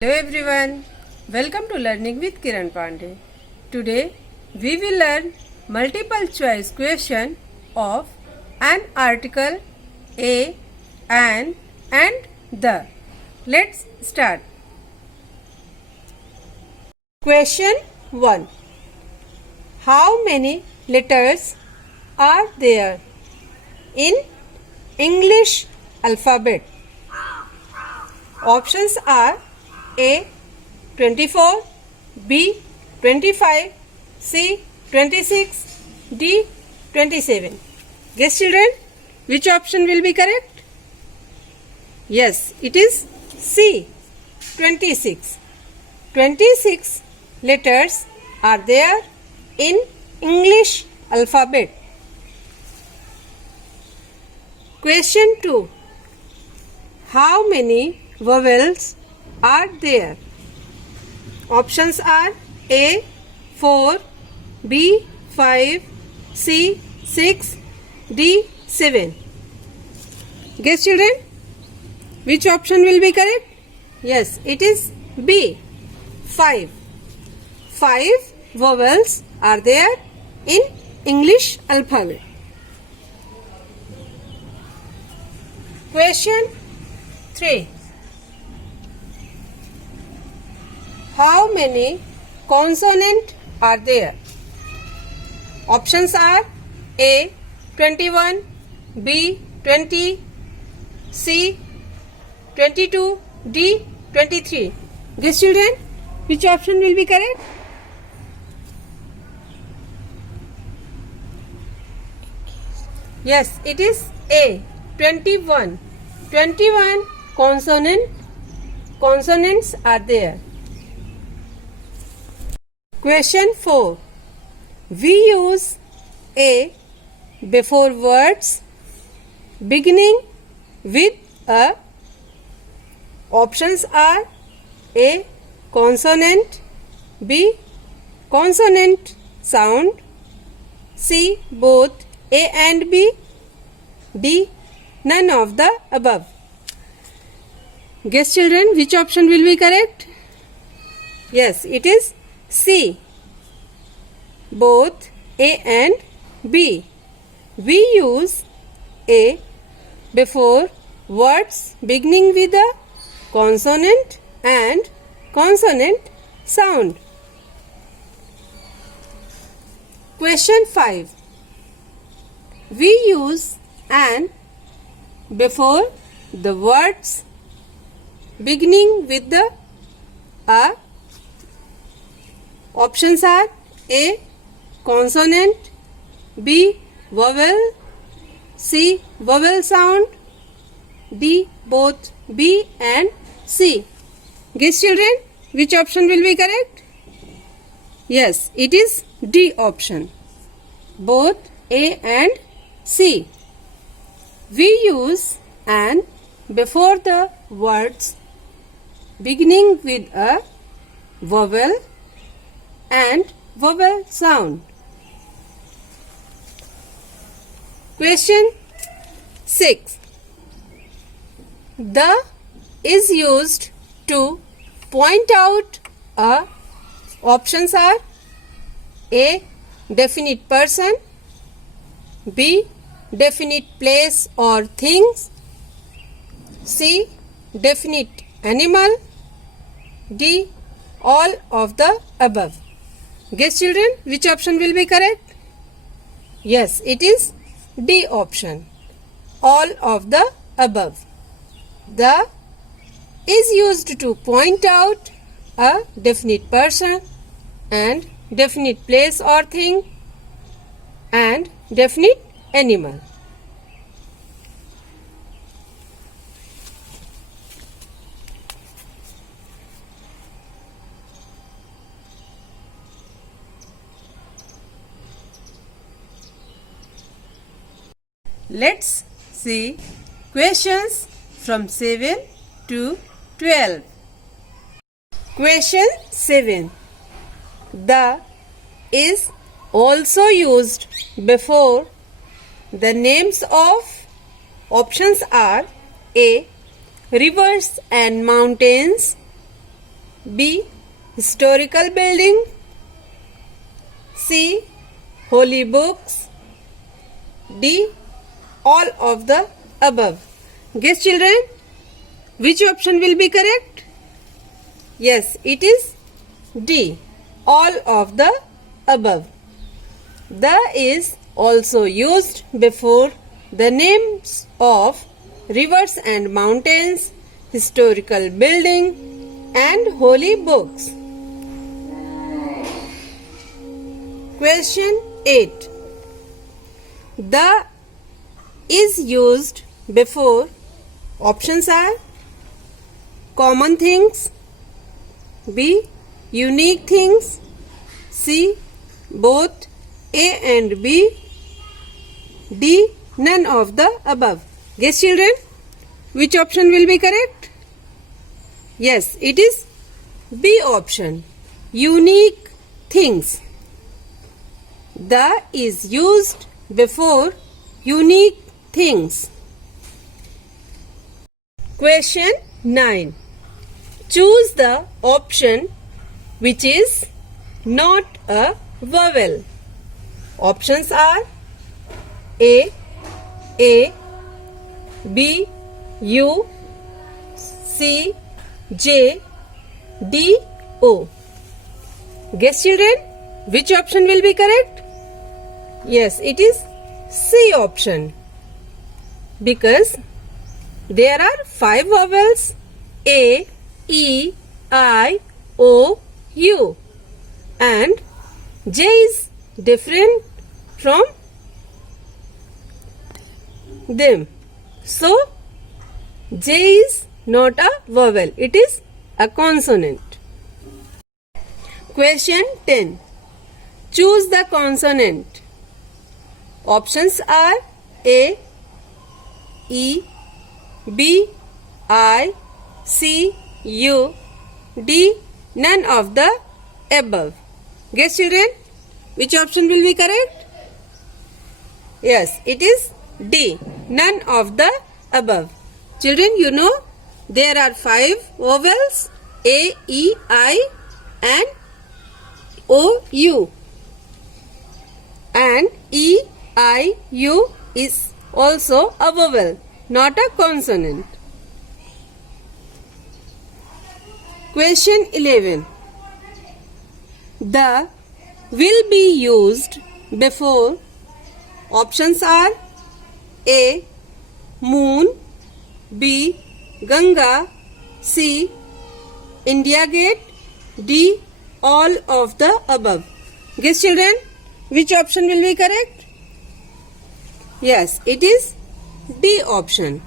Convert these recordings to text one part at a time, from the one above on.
Hello everyone, welcome to Learning with Kiran Pandey. Today we will learn multiple choice question of an article, a, an and the. Let's start. Question 1. How many letters are there in English alphabet? Options are A. 24, B. 25, C. 26, D. 27. Guess children, which option will be correct? Yes, it is C. 26. 26 letters are there in English alphabet. Question 2. How many vowels are there? Options are A. 4, B. 5, C. 6, D. 7. Guess children, which option will be correct? Yes, it is B. 5. 5 vowels are there in English alphabet. Question 3. How many consonants are there? Options are A. 21, B. 20, C. 22, D. 23. Guess children, which option will be correct? Yes, it is A. 21. 21 consonants are there. Question 4. We use A before words beginning with a. Options are A. Consonant, B. Consonant sound, C. Both A and B, D. None of the above. Guess children, which option will be correct? Yes, it is C. Both A and B. We use A before words beginning with a consonant and consonant sound. Question 5. We use an before the words beginning with the a. Options are A. Consonant, B. Vowel, C. Vowel sound, D. Both B and C. Guess children, which option will be correct? Yes, it is D option. Both A and C. We use an before the words beginning with a vowel and vowel sound. Question 6. The is used to point out a. Options are A. Definite person, B. Definite place or things, C. Definite animal, D. All of the above. Guess children, which option will be correct? Yes, it is D option. All of the above. The is used to point out a definite person and definite place or thing and definite animal. Let's see questions from 7 to 12. Question 7. The is also used before the names of. Options are A. Rivers and mountains, B. Historical building. C. Holy books. D. All of the above. Guess, children, which option will be correct? Yes, it is D. All of the above. The is also used before the names of rivers and mountains, historical building, and holy books. Question 8. The is used before options are common things, B. unique things, C. both A and B, D. none of the above. Guess, children, which option will be correct? Yes, it is B option, unique things. The is used before unique things. Question 9. Choose the option which is not a vowel. Options are A, B, U, C, J, D, O. Guess, children, which option will be correct? Yes, it is C option, because there are 5 vowels A, E, I, O, U, and J is different from them. So, J is not a vowel, it is a consonant. Question 10. Choose the consonant. Options are A, E, B, I, C, U, D, none of the above. Guess, children, which option will be correct? Yes, it is D, none of the above. Children, you know there are 5 vowels A, E, I and O, U, and E, I, U is also a vowel, not a consonant. Question 11. The will be used before options are A, moon, B, Ganga, C, India Gate, D, all of the above. Guess, children, which option will be correct? Yes, it is D option,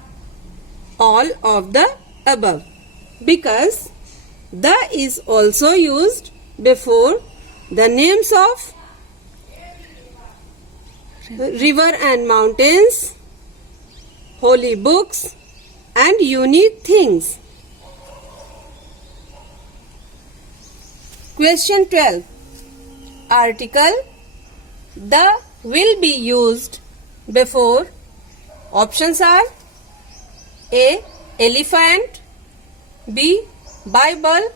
all of the above, because the is also used before the names of river and mountains, holy books, and unique things. Question 12. Article the will be used before options are A, elephant, B, Bible,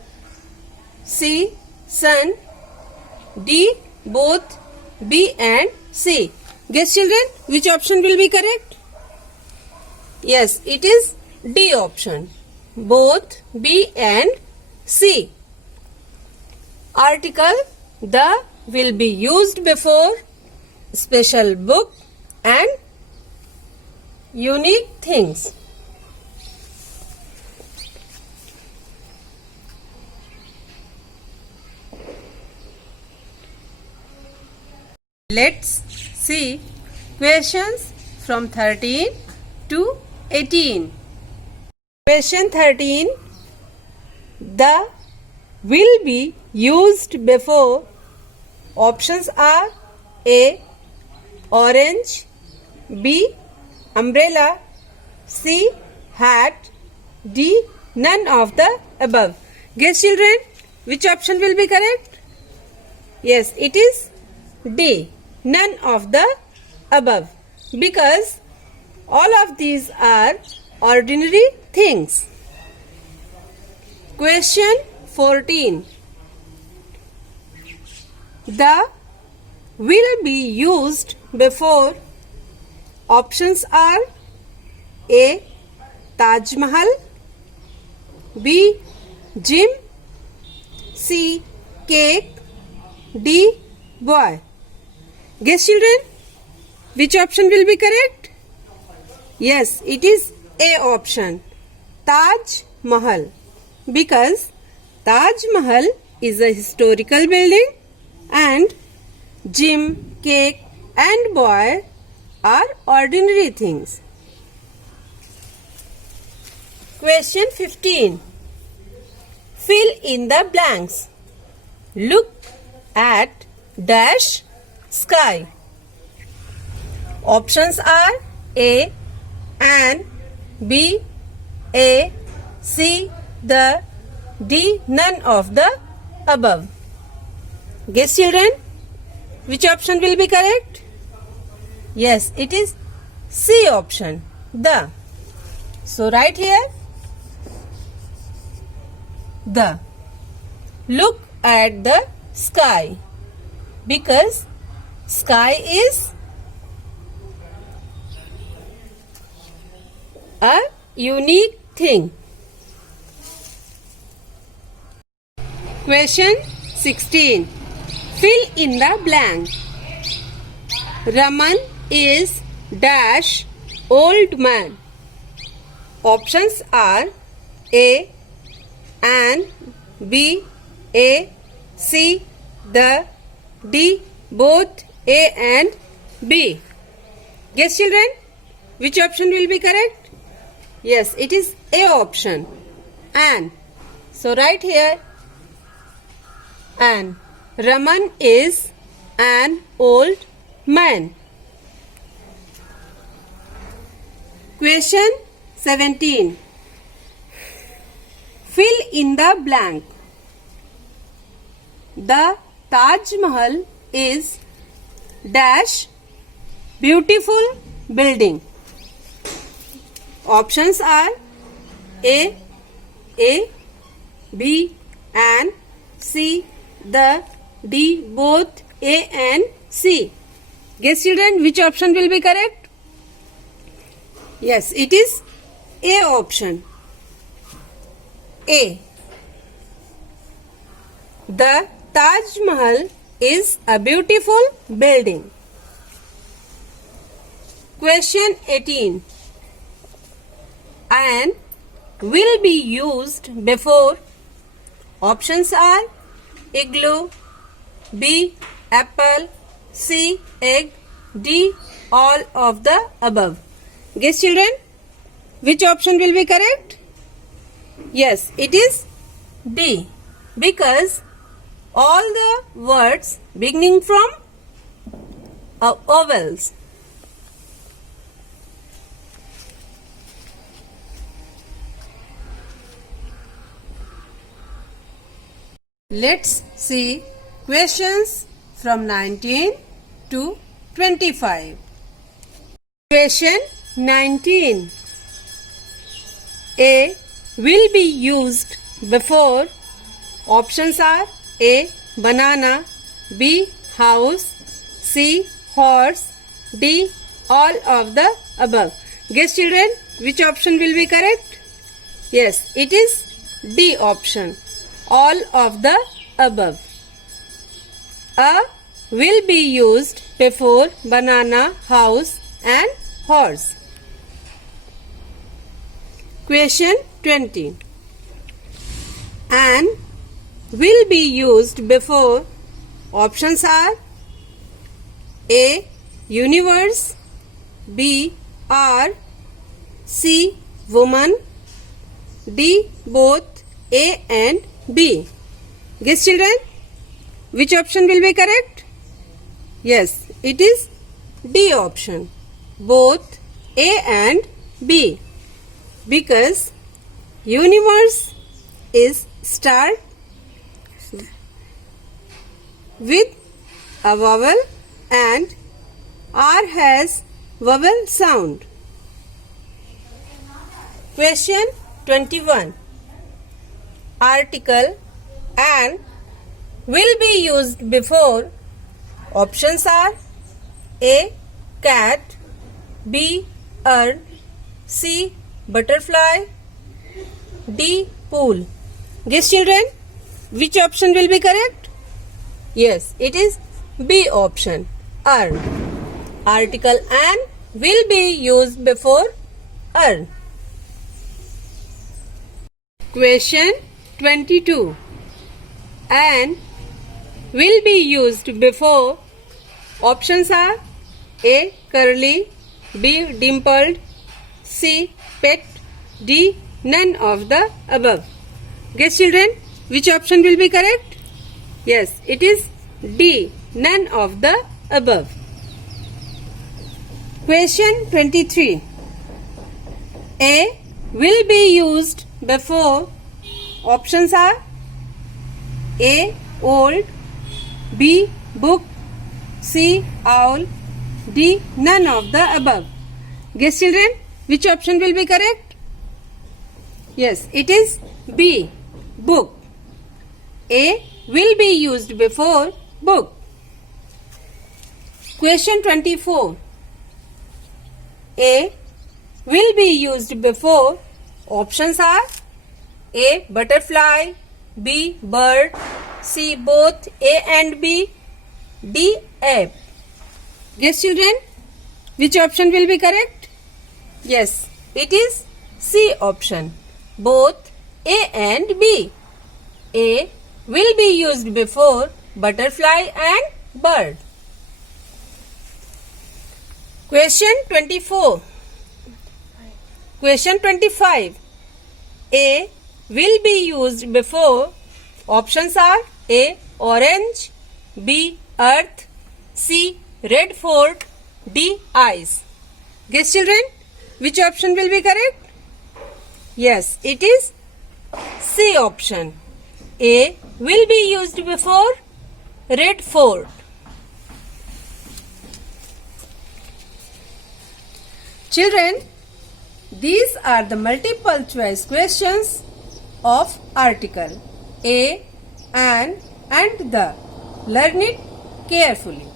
C, sun, D, both B and C. Guess, children, which option will be correct? Yes, it is D option, both B and C. Article the will be used before special book and unique things. Let's see questions from 13 to 18. Question 13. The will be used before options are A, orange, B, umbrella, C, hat, D, none of the above. Guess, children, which option will be correct? Yes, it is D, none of the above, because all of these are ordinary things. Question 14. The will be used before. Options are A. Taj Mahal, B. Gym, C. Cake, D. Boy. Guess, children, which option will be correct? Yes, it is A option, Taj Mahal, because Taj Mahal is a historical building and gym, cake and boy are ordinary things. Question 15. Fill in the blanks. Look at dash sky. Options are A. An, B. A, C. The, D. None of the above. Guess, children, which option will be correct? Yes, it is C option, the. So write here the. Look at the sky, because sky is a unique thing. Question 16. Fill in the blank. Raman is dash old man. Options are A. An, B. A, C. The, D. Both A and B. Guess, children, which option will be correct? Yes, it is A option, an. So write here an. Raman is an old man. Question 17. Fill in the blank. The Taj Mahal is dash beautiful building. Options are A, B, and C, the, D, both A and C. Guess, children, which option will be correct? Yes, it is A option. A. The Taj Mahal is a beautiful building. Question 18. An will be used before. Options are igloo, B. Apple, C. Egg, D. All of the above. Guess, children, which option will be correct? Yes, it is D, because all the words beginning from vowels. Let's see questions from 19 to 25. Question 19. A will be used before. Options are A. Banana, B. House, C. Horse, D. All of the above. Guess, children, which option will be correct? Yes, it is D option, all of the above. A will be used before banana, house and horse. Question 20. An will be used before. Options are A. Universe, B. R, C. Woman, D. Both A and B. Guess, children, which option will be correct? Yes, it is D option, both A and B, because universe is start with a vowel and R has vowel sound. Question 21. Article and will be used before. Options are A. Cat, B. Urn, C. Butterfly, D. Pool. Guess children, which option will be correct? Yes, it is B option, urn. Article an will be used before urn. Question 22. An will be used before. Options are A. Curly, B. Dimpled, C. Pet, D. None of the above. Guess children, which option will be correct? Yes, it is D. None of the above. Question 23. A will be used before. Options are A. Old, B. Book, C. Owl, D. None of the above. Guess children, which option will be correct? Yes, it is B. Book. A will be used before book. Question 24. A will be used before. Options are A. Butterfly, B. Bird, C. Both A and B, D. Ape. Guess children, which option will be correct? Yes, it is C option, both A and B. A will be used before butterfly and bird. Question 24. Question 25. A will be used before. Options are A. Orange, B. Earth, C. Red fort, D. Ice. Guess children, which option will be correct? Yes, it is C option. A will be used before red fort. Children, these are the multiple choice questions of article A, an and the. Learn it carefully.